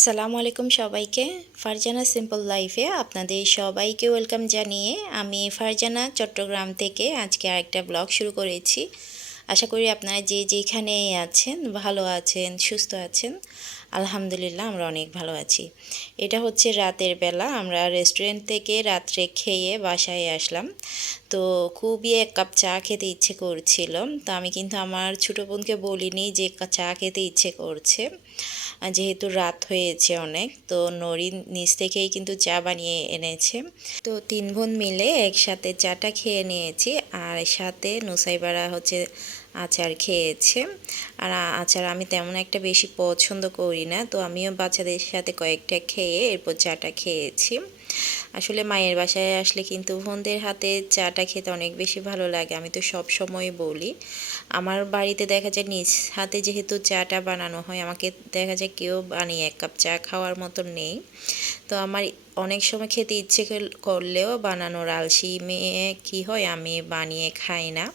আসসালামু আলাইকুম সবাইকে। ফারজানা সিম্পল লাইফে আপনাদের সবাইকে ওয়েলকাম জানিয়ে আমি ফারজানা চট্টগ্রাম থেকে আজকে আরেকটা ব্লগ শুরু করেছি। আশা করি আপনারা যে যেখানে আছেন ভালো আছেন, সুস্থ আছেন। আলহামদুলিল্লাহ আমরা অনেক ভালো আছি। এটা হচ্ছে রাতের বেলা, আমরা রেস্টুরেন্ট থেকে রাত্রে খেয়ে বাসায় আসলাম। তো খুবই এক কাপ চা খেতে ইচ্ছে করছিল। তো আমি কিন্তু আমার ছোটো বোনকে বলিনি যে চা খেতে ইচ্ছে করছে, যেহেতু রাত হয়েছে অনেক। তো নরিন নিচ থেকেই কিন্তু চা বানিয়ে এনেছে। তো তিন বোন মিলে একসাথে চাটা খেয়ে নিয়েছি, আর সাথে নুসাইবারা হচ্ছে আচার খেয়েছে। আর আচার আমি তেমন একটা বেশি পছন্দ করি না, তো আমিও বাচ্চাদের সাথে কয়েকটা খেয়ে এরপর চাটা খেয়েছি। আসলে মায়ের বাসায় আসলে কিন্তু বোনদের হাতে চাটা খেতে অনেক বেশি ভালো লাগে। আমি তো সব সময় বলি, আমার বাড়িতে দেখা যায় নিজ হাতে যেহেতু চাটা বানানো হয়, আমাকে দেখা যায় কেউ বানিয়ে এক কাপ চা খাওয়ার মতো নেই। তো আমার অনেক সময় খেতে ইচ্ছে করলেও বানানোর আলসি মেয়ে কি হয়, আমি বানিয়ে খাই না।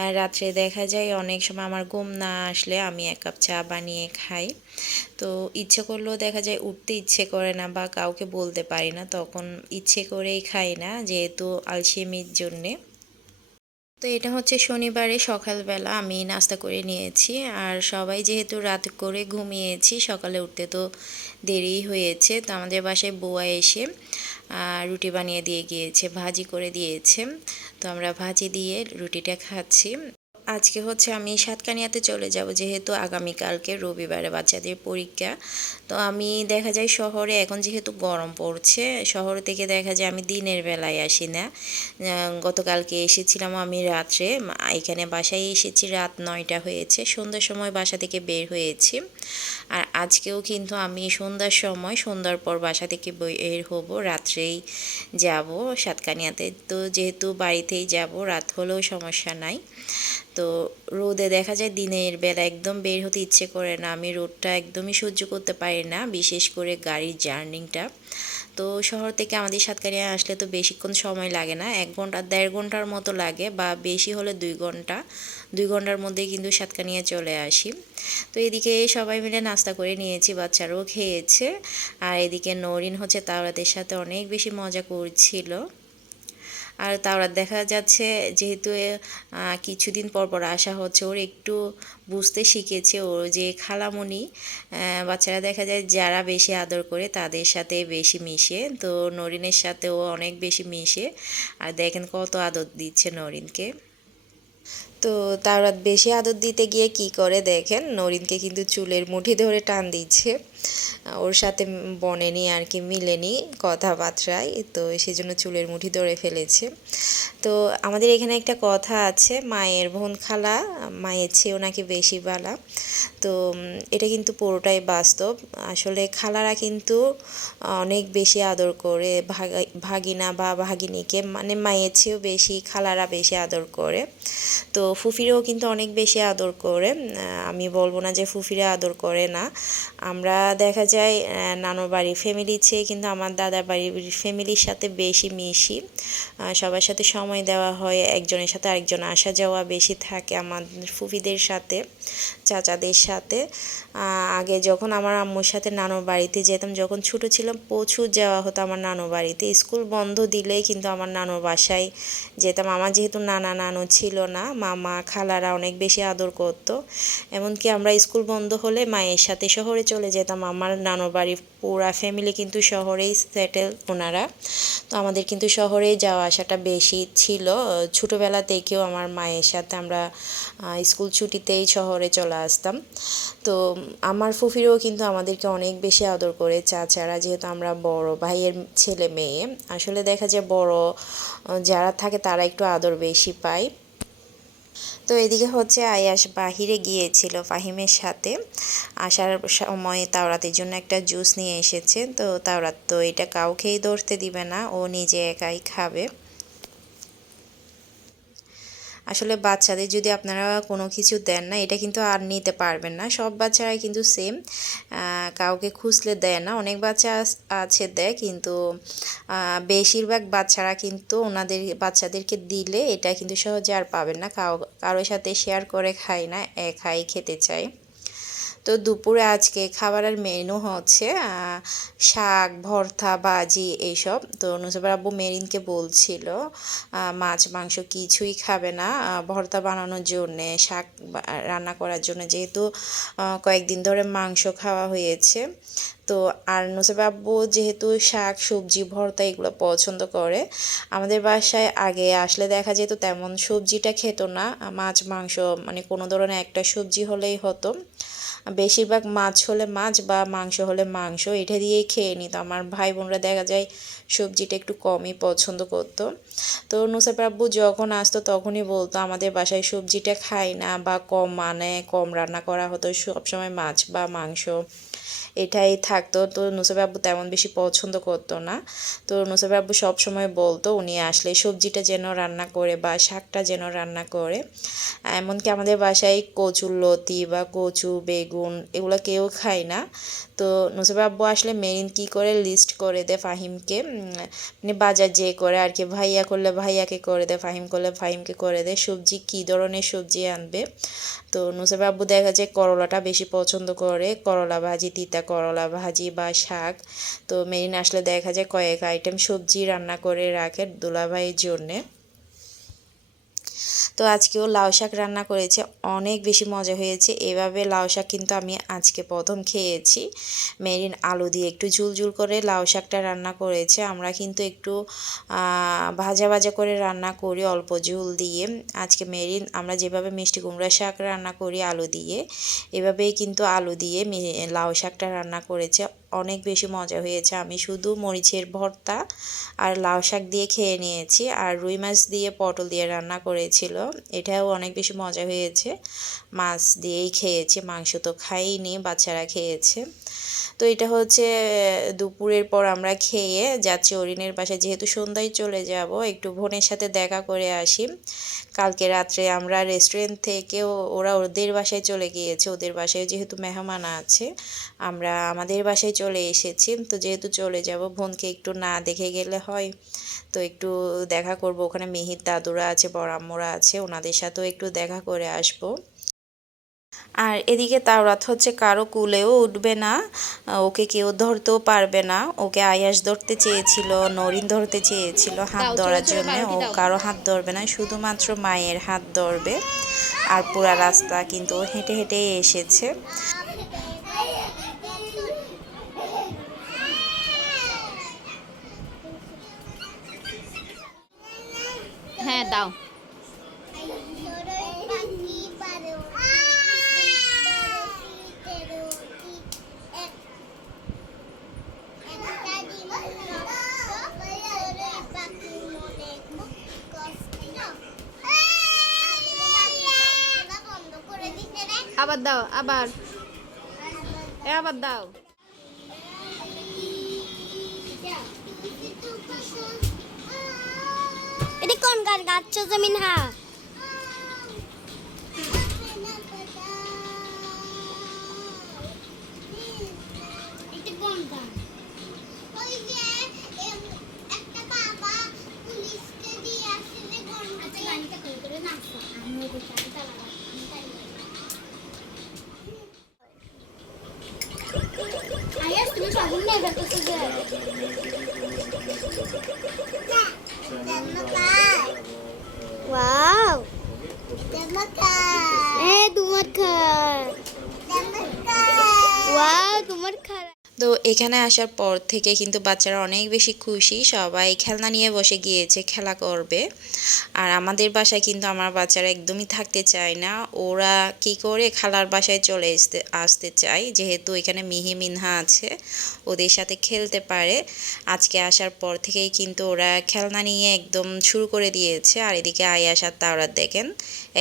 আর রাত্রে দেখা যায় অনেক সময় আমার ঘুম না আসলে আমি এক কাপ চা বানিয়ে খাই। তো ইচ্ছে করলেও দেখা যায় উঠতে ইচ্ছে করে না বা কাউকে বলতে পারি না, তখন ইচ্ছে করেই খাই না, যেহেতু আলসেমির জন্যে। তো এটা হচ্ছে শনিবারে সকালবেলা আমি নাস্তা করে নিয়েছি। আর সবাই যেহেতু রাত করে ঘুমিয়েছি, সকালে উঠতে তো দেরি হয়েছে। তো আমাদের বাসায় বুয়া এসে রুটি বানিয়ে দিয়ে গিয়েছে, ভাজি করে দিয়েছে। তো আমরা ভাজি দিয়ে রুটিটা খাচ্ছি। আজকে হচ্ছে আমি সাতকানিয়াতে চলে যাব, যেহেতু আগামীকালকে রবিবারে বাচ্চাদের পরীক্ষা। তো আমি দেখা যায় শহরে এখন যেহেতু গরম পড়ছে, শহর থেকে দেখা যায় আমি দিনের বেলায় আসি না। গতকালকে এসেছিলাম আমি রাত্রে, এখানে বাসায় এসেছি রাত 9টা হয়েছে, সন্ধ্যার সময় বাসা থেকে বের হয়েছি। আর আজকেও কিন্তু আমি সন্ধ্যার পর বাসা থেকে বের হব, রাত্রেই যাব সাতকানিয়াতে। তো যেহেতু বাড়িতেই যাব, রাত হলেও সমস্যা নাই। তো রোদে দেখা যায় দিনের বেলা একদম বের হতে ইচ্ছে করে না, আমি রোদটা একদমই সহ্য করতে পারি না, বিশেষ করে গাড়ির জার্নিটা। তো শহর থেকে আমাদের সাতকানিয়া আসলে তো বেশিক্ষণ সময় লাগে না, 1 ঘন্টা 1.5 ঘন্টার মতো লাগে, বা বেশি হলে 2 ঘন্টা। 2 ঘন্টার মধ্যেই কিন্তু সাতকানিয়া চলে আসি। তো এদিকে সবাই মিলে নাস্তা করে নিয়েছি, বাচ্চারাও খেয়েছে। আর এদিকে নরিন হচ্ছে তাওরাতের সাথে অনেক বেশি মজা করছিল। আর তাওরাত দেখা যাচ্ছে যেহেতু কিছুদিন পর পর আসা হচ্ছে, ওর একটু বুঝতে শিখেছে, ওর যে খালামণি বাচ্চারা দেখা যায় যারা বেশি আদর করে তাদের সাথে বেশি মিশে। তো নরিনের সাথেও অনেক বেশি মিশে। আর দেখেন কত আদর দিচ্ছে নরিনকে। তো তাওরাত বেশি আদর দিতে গিয়ে কি করে দেখেন, নরিনকে কিন্তু চুলের মুঠি ধরে টান দিচ্ছে। ওর সাথে বনেনি আর কি, মিলেনি কথাবার্তায়, তো সেজন্য চুলের মুঠি ধরে ফেলেছে। তো আমাদের এখানে একটা কথা আছে, মায়ের বোন খালা মায়ের চেয়েও নাকি বেশি বালা। তো এটা কিন্তু পুরোটাই বাস্তব। আসলে খালারা কিন্তু অনেক বেশি আদর করে ভাগিনা বা ভাগিনীকে, মানে মায়ের চেয়েও বেশি খালারা বেশি আদর করে। তো ফুফিরাও কিন্তু অনেক বেশি আদর করে, আমি বলবো না যে ফুফিরা আদর করে না। আমরা দেখা যায় নানুর বাড়ির ফ্যামিলির চেয়ে কিন্তু আমার দাদার বাড়ির ফ্যামিলির সাথে বেশি মিশি। সবার সাথে সময় দেওয়া হয়, একজনের সাথে আরেকজন আসা যাওয়া বেশি থাকে আমাদের ফুফিদের সাথে, চাচাদের সাথে। আগে যখন আমার আম্মুর সাথে নানুর বাড়িতে যেতাম, যখন ছোট ছিলাম প্রচুর যাওয়া হতো আমার নানুর বাড়িতে। স্কুল বন্ধ দিলেই কিন্তু আমার নানুর বাসায় যেতাম। আমার যেহেতু নানা নানু ছিল না, মামা খালারা অনেক বেশি আদর করতো। এমনকি আমরা স্কুল বন্ধ হলে মায়ের সাথে শহরে চলে যেতাম। আমার নানুর বাড়ির পুরা ফ্যামিলি কিন্তু শহরেই সেটেল ওনারা। তো আমাদের কিন্তু শহরে যাওয়া আসাটা বেশি ছিল। ছোটোবেলা থেকেও আমার মায়ের সাথে আমরা স্কুল ছুটিতেই শহরে চলে আসতাম। তো আমার ফুফিরও কিন্তু আমাদেরকে অনেক বেশি আদর করে, চাচারা, যেহেতু আমরা বড় ভাইয়ের ছেলে মেয়ে। আসলে দেখা যায় বড় যারা থাকে তারা একটু আদর বেশি পায়। তো এদিকে হচ্ছে আয়াস বাহিরে গিয়েছিল ফাহিমের সাথে, আসার সময় তাওরাতের জন্য একটা জুস নিয়ে এসেছে। তো তাওরাত তো এটা কাউকেই ধরতে দিবে না, ও নিজে একাই খাবে। আসলে বাচ্চাদের যদি আপনারা কোনো কিছু দেন না, এটা কিন্তু আর নিতে পারবেন না। সব বাচ্চারাই কিন্তু সেম, কাউকে খুঁজলে দেয় না। অনেক বাচ্চা আছে দেয়, কিন্তু বেশিরভাগ বাচ্চারা কিন্তু ওনাদের বাচ্চাদেরকে দিলে এটা কিন্তু সহজে আর পাবেন না, কারোর সাথে শেয়ার করে খায় না, একাই খেতে চায়। তো দুপুরে আজকে খাবারের মেনু হচ্ছে শাক, ভর্তা, ভাজি এইসব। তো নুসরাত আব্বু মেরিনকে বলছিল মাছ মাংস কিছুই খাবে না, ভর্তা বানানোর জন্যে, শাক রান্না করার জন্য, যেহেতু কয়েকদিন ধরে মাংস খাওয়া হয়েছে। তো আর নুসরাত আব্বু যেহেতু শাক সবজি ভর্তা এগুলো পছন্দ করে, আমাদের বাসায় আগে আসলে দেখা যেত তেমন সবজিটা খেত না, মাছ মাংস মানে কোনো ধরনের একটা সবজি হলেই হতো, বেশিরভাগ মাছ হলে মাছ বা মাংস হলে মাংস, এটা দিয়েই খেয়ে নিত। আমার ভাই বোনরা দেখা যায় সবজিটা একটু কমই পছন্দ করতো। তো নুসরাত আব্বু যখন আসতো তখনই বলতো আমাদের বাসায় সবজিটা খাই না বা কম, মানে কম রান্না করা হতো, সবসময় মাছ বা মাংস এটাই থাকতো। তো নুসরাত আব্বু তেমন বেশি পছন্দ করতো না। তো নুসরাত আব্বু সবসময় বলতো উনি আসলে সবজিটা যেন রান্না করে বা শাকটা যেন রান্না করে। এমনকি আমাদের বাসায় কচুর লতি বা কচু বেগুন এগুলো কেউ খায় না। তো নুসরাত আব্বু আসলে মেরিন কী করে লিস্ট করে দেয় ফাহিমকে, মানে বাজার যেয়ে করে আর কি, ভাইয়া করলে ভাইয়াকে করে দেয়, ফাহিম করলে ফাহিমকে করে দেয় সবজি কী ধরনের সবজি আনবে। তো নুসরাত আব্বু দেখা যায় করলাটা বেশি পছন্দ করে, করলা ভাজি, তিতা করলা ভাজি বা শাক। তো মেরিন আসলে দেখা যায় কয়েক আইটেম সবজি রান্না করে রাখে দুলাভাইয়ের জন্যে। তো আজকেও লাউ শাক রান্না করেছে, অনেক বেশি মজা হয়েছে। এভাবে লাউ শাক কিন্তু আমি আজকে প্রথম খেয়েছি। মেরিন আলু দিয়ে একটু ঝুলঝুল করে লাউ শাকটা রান্না করেছে। আমরা কিন্তু একটু ভাজা ভাজা করে রান্না করি অল্প ঝোল দিয়ে। আজকে মেরিন আমরা যেভাবে মিষ্টি কুমড়া শাক রান্না করি আলু দিয়ে, এভাবেই কিন্তু আলু দিয়ে লাউ শাকটা রান্না করেছে, অনেক বেশি মজা হয়েছে। আমি শুধু মরিচের ভর্তা আর লাউ শাক দিয়ে খেয়ে নিয়েছি, আর রুই মাছ দিয়ে পটল দিয়ে রান্না করেছিল, এটাও অনেক বেশি মজা হয়েছে। মাছ দিয়েই খেয়েছি, মাংস তো খাইনি, বাচ্চারা খেয়েছে। তো এটা হচ্ছে দুপুরের পর আমরা খেয়ে যাচ্ছি অরিনের বাসায়, যেহেতু সন্ধ্যায় চলে যাব, একটু বোনের সাথে দেখা করে আসি। কালকে রাত্রে আমরা রেস্টুরেন্ট থেকে ওরা ওদের বাসায় চলে গিয়েছে, ওদের বাসায় যেহেতু মেহমান আছে, আমরা আমাদের বাসায় চলে এসেছি। তো যেহেতু চলে যাব, বোনকে একটু না দেখে গেলে হয়, তো একটু দেখা করব। ওখানে মিহির দাদুরা আছে, বড় আম্মুরা আছে, ওনাদের সাথেও একটু দেখা করে আসব। আর এদিকে তাওরাত হচ্ছে কারো কুলেও উঠবে না, ওকে কেউ ধরতেও পারবে না। ওকে আয়াস ধরতে চেয়েছিল, নরিন ধরতে চেয়েছিল হাত দাও চোরে ধরার চোরে জন্য, ও বারোটি দাও। কারো হাত ধরবে না, শুধুমাত্র মায়ের হাত ধরবে। আর পুরা রাস্তা কিন্তু ও হেঁটে হেঁটেই এসেছে। হ্যাঁ দাও। আবার দাও, আবার আবার দাও। এটা কোন গান গাচ্ছ জমিন হা? এটা কোন গান? ওই যে একটা বাবা পুলিশকে দিয়ে আসলে কোন গানটা করে নাচছে, আমি ওই গানটা লাগাই, আমি তাই আয়াস তুমি সবই নেবে তো সুজে Wow. তোমার খায়। Wow, তোমার খায়। তো এখানে আসার পর থেকে কিন্তু বাচ্চারা অনেক বেশি খুশি, সবাই খেলনা নিয়ে বসে গিয়েছে, খেলা করবে। আর আমাদের বাসায় কিন্তু আমার বাচ্চারা একদমই থাকতে চায় না, ওরা কি করে খালার বাসায় চলে আসতে চায়, যেহেতু এখানে মিহি মিনহা আছে, ওদের সাথে খেলতে পারে। আজকে আসার পর থেকেই কিন্তু ওরা খেলনা নিয়ে একদম শুরু করে দিয়েছে। আর এদিকে আয়াস আর তাওরাত দেখেন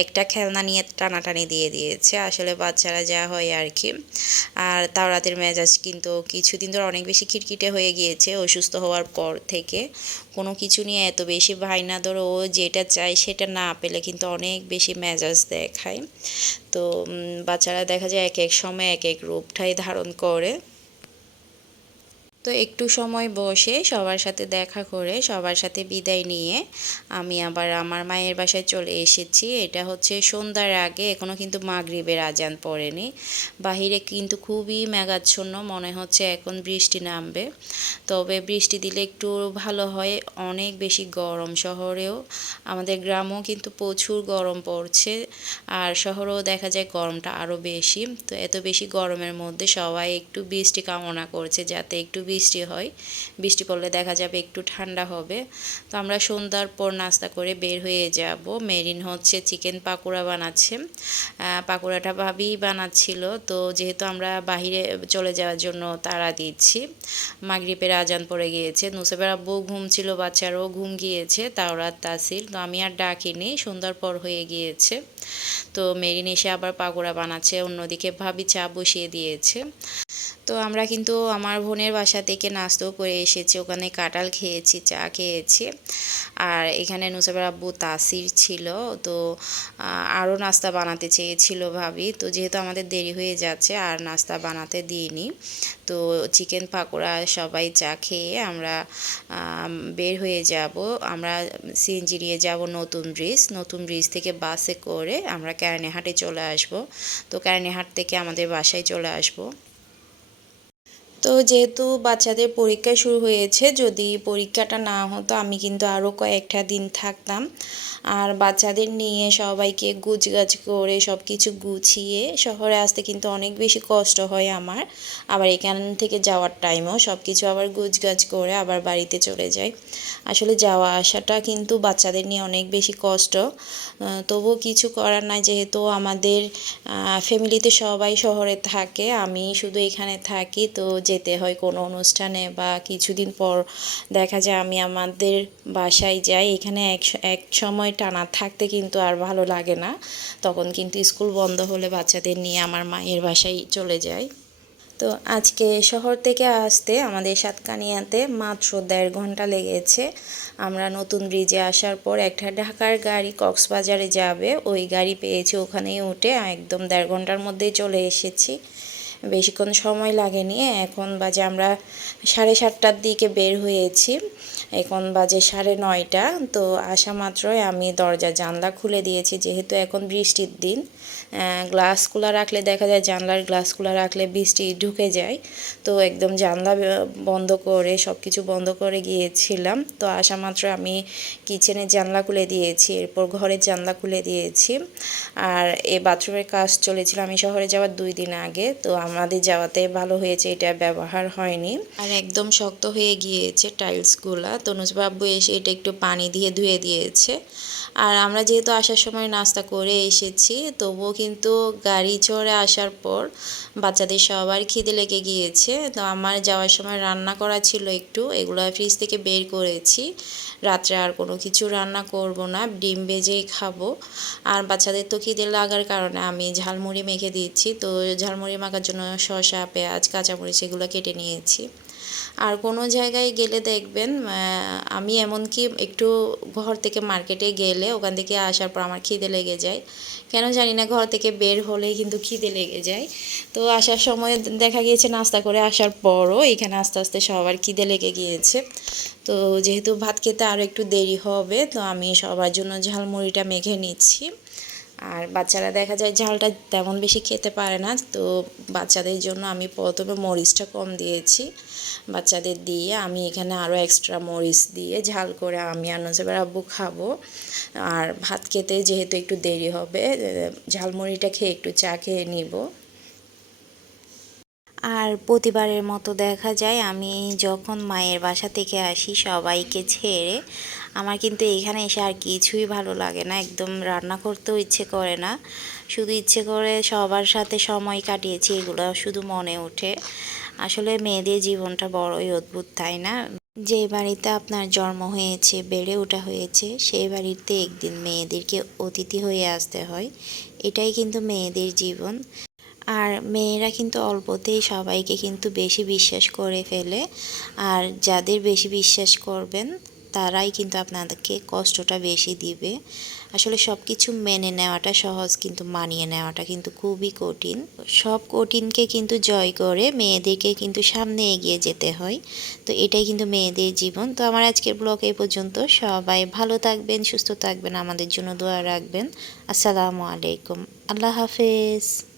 একটা খেলনা নিয়ে টানাটানি দিয়ে দিয়েছে, আসলে বাচ্চারা যা হয় আর কি। আর তাওরাতের মেজাজ কিন্তু কিছুদিন ধরে অনেক বেশি খিটখিটে হয়ে গিয়েছে অসুস্থ হওয়ার পর থেকে, কোনো কিছু নিয়ে এত বেশি ভাইনা ধরো, ও যেটা চায় সেটা না পেলে কিন্তু অনেক বেশি মেজাজ দেখায়। তো বাচ্চারা দেখা যায় এক এক সময় এক এক রূপটাই ধারণ করে। তো একটু সময় বসে সবার সাথে দেখা করে সবার সাথে বিদায় নিয়ে আমি আবার আমার মায়ের বাসায় চলে এসেছি। এটা হচ্ছে সন্ধ্যার আগে, এখনও কিন্তু মাগরিবের আজান পড়েনি। বাহিরে কিন্তু খুবই মেঘাচ্ছন্ন, মনে হচ্ছে এখন বৃষ্টি নামবে। তবে বৃষ্টি দিলে একটু ভালো হয়, অনেক বেশি গরম শহরেও, আমাদের গ্রামেও কিন্তু প্রচুর গরম পড়ছে। আর শহরেও দেখা যায় গরমটা আরও বেশি। তো এত বেশি গরমের মধ্যে সবাই একটু বৃষ্টি কামনা করছে, যাতে একটু বৃষ্টি হয়, বৃষ্টি পড়লে দেখা যাবে একটু ঠান্ডা হবে। তো আমরা সন্ধ্যার পর নাস্তা করে বের হয়ে যাব। মেরিন হচ্ছে চিকেন পাকোড়া বানাচ্ছে, পাকোড়াটা ভাবি বানাচ্ছিল। তো যেহেতু আমরা বাহিরে চলে যাওয়ার জন্য তাড়া দিচ্ছি, মাগরিবের আজান পড়ে গিয়েছে, নুসেবের আব্বু ঘুম ছিল, বাচ্চারাও ঘুম গিয়েছে, তাওরাত তাসিল। তো আমি আর ডাকিনি, সন্ধ্যার পর হয়ে গিয়েছে। তো মেরিন এসে আবার পাকোড়া বানাচ্ছে, অন্যদিকে ভাবি চা বসিয়ে দিয়েছে। তো আমরা কিন্তু আমার বোনের বাসা থেকে নাস্তাও করে এসেছি, ওখানে কাঁঠাল খেয়েছি, চা খেয়েছি। আর এখানে নুসেবের আব্বু তাসির ছিল। তো আরও নাস্তা বানাতে চেয়েছিল ভাবি, তো যেহেতু আমাদের দেরি হয়ে যাচ্ছে আর নাস্তা বানাতে দিইনি। তো চিকেন পাকোড়া সবাই চা খেয়ে আমরা বের হয়ে যাব। আমরা সিএনজি নিয়ে যাব নতুন ব্রিজ থেকে বাসে করে আমরা কেরানীহাটে চলে আসব। তো কেরানীহাট থেকে আমাদের বাসায় চলে আসব। তো যেহেতু বাচ্চাদের পরীক্ষা শুরু হয়েছে, যদি পরীক্ষাটা না হতো আমি কিন্তু আরও কয়েকটা দিন থাকতাম। আর বাচ্চাদের নিয়ে সবাইকে গুছগাছ করে সব কিছু গুছিয়ে শহরে আসতে কিন্তু অনেক বেশি কষ্ট হয় আমার। আবার এখান থেকে যাওয়ার টাইমেও সব কিছু আবার গুছগাছ করে আবার বাড়িতে চলে যাই। আসলে যাওয়া আসাটা কিন্তু বাচ্চাদের নিয়ে অনেক বেশি কষ্ট। তবুও কিছু করার নাই, যেহেতু আমাদের ফ্যামিলিতে সবাই শহরে থাকে, আমি শুধু এখানে থাকি। তো যেতে হয় কোনো অনুষ্ঠানে বা কিছুদিন পর দেখা যায় আমি আমাদের বাসায় যাই। এখানে এক সময় টানা থাকতে কিন্তু আর ভালো লাগে না, তখন কিন্তু স্কুল বন্ধ হলে বাচ্চাদের নিয়ে আমার মায়ের বাসায় চলে যাই। তো আজকে শহর থেকে আসতে আমাদের সাতকানিয়াতে মাত্র 1.5 ঘন্টা লেগেছে। আমরা নতুন ব্রিজে আসার পর একটা ঢাকার গাড়ি কক্সবাজারে যাবে, ওই গাড়ি পেয়েছি, ওখানেই উঠে একদম 1.5 ঘন্টার মধ্যেই চলে এসেছি। বেশিক্ষণ সময় লাগেনি। এখন বাজে আমরা 7:30টার দিকে বের হয়েছি, এখন বাজে 9:30। তো আসা মাত্রই আমি দরজা জানলা খুলে দিয়েছি, যেহেতু এখন বৃষ্টির দিন। গ্লাস খোলা রাখলে দেখা যায়, জানলার গ্লাস খোলা রাখলে বৃষ্টি ঢুকে যায়। তো একদম জানলা বন্ধ করে সব কিছু বন্ধ করে গিয়েছিলাম। তো আসা মাত্র আমি কিচেনের জানলা খুলে দিয়েছি, এরপর ঘরের জানলা খুলে দিয়েছি। আর এই বাথরুমের কাজ চলেছিল আমি শহরে যাওয়ার 2 দিন আগে। তো আমাদের যাওয়াতে ভালো হয়েছে, এটা ব্যবহার হয়নি। আর একদম শক্ত হয়ে গিয়েছে টাইলসগুলা। তো নুসবাব্বু এসে এটা একটু পানি দিয়ে ধুয়ে দিয়েছে। আর আমরা যেহেতু আসার সময় নাস্তা করে এসেছি, তবুও কিন্তু গাড়ি চড়ে আসার পর বাচ্চাদের সবার খিদে লেগে গিয়েছে। তো আমার যাওয়ার সময় রান্না করা ছিল একটু, এগুলো ফ্রিজ থেকে বের করেছি। রাত্রে আর কোনো কিছু রান্না করব না, ডিম ভেজেই খাবো। আর বাচ্চাদের তো খিদে লাগার কারণে আমি ঝালমুড়ি মেখে দিচ্ছি। তো ঝালমুড়ি মাখার জন্য শসা, পেঁয়াজ, কাঁচামরিচ এগুলো কেটে নিয়েছি। আর কোনো জায়গায় গেলে দেখবেন, আমি এমনকি একটু ঘর থেকে মার্কেটে গেলে ওখান থেকে আসার পর আমার খিদে লেগে যায়, কেন জানি না, ঘর থেকে বের হলেই কিন্তু খিদে লেগে যায়। তো আসার সময় দেখা গিয়েছে নাস্তা করে আসার পরও এখানে আস্তে আস্তে সবার খিদে লেগে গিয়েছে। তো যেহেতু ভাত খেতে আরও একটু দেরি হবে, তো আমি সবার জন্য ঝালমুড়িটা মেখে নিচ্ছি। আর বাচ্চারা দেখা যায় ঝালটা তেমন বেশি খেতে পারে না, তো বাচ্চাদের জন্য আমি প্রথমে মরিচটা কম দিয়েছি। বাচ্চাদের দিয়ে আমি এখানে আরও এক্সট্রা মরিচ দিয়ে ঝাল করে আমি আর নুসেবের আব্বু খাবো। আর ভাত খেতে যেহেতু একটু দেরি হবে, ঝালমুড়িটা খেয়ে একটু চা খেয়ে নিব। আর প্রতিবারের মতো দেখা যায় আমি যখন মায়ের বাসা থেকে আসি সবাইকে ছেড়ে, আমার কিন্তু এখানে এসে আর কিছুই ভালো লাগে না, একদম রান্না করতেও ইচ্ছে করে না, শুধু ইচ্ছে করে সবার সাথে সময় কাটিয়েছি এগুলো শুধু মনে ওঠে। আসলে মেয়েদের জীবনটা বড়ই অদ্ভুত, তাই না? যে বাড়িতে আপনার জন্ম হয়েছে, বেড়ে ওঠা হয়েছে, সেই বাড়িতে একদিন মেয়েদেরকে অতিথি হয়ে আসতে হয়। এটাই কিন্তু মেয়েদের জীবন। আর মেয়েরা কিন্তু অল্পতেই সবাইকে কিন্তু বেশি বিশ্বাস করে ফেলে। আর যাদের বেশি বিশ্বাস করবেন তারাই কিন্তু আপনাদেরকে কষ্টটা বেশি দিবে। আসলে সব কিছু মেনে নেওয়াটা সহজ, কিন্তু মানিয়ে নেওয়াটা কিন্তু খুবই কঠিন। সব কঠিনকে কিন্তু জয় করে মেয়েদেরকে কিন্তু সামনে এগিয়ে যেতে হয়। তো এটাই কিন্তু মেয়েদের জীবন। তো আমার আজকের ব্লগ এই পর্যন্ত। সবাই ভালো থাকবেন, সুস্থ থাকবেন, আমাদের জন্য দোয়া রাখবেন। আসসালামু আলাইকুম, আল্লাহ হাফেজ।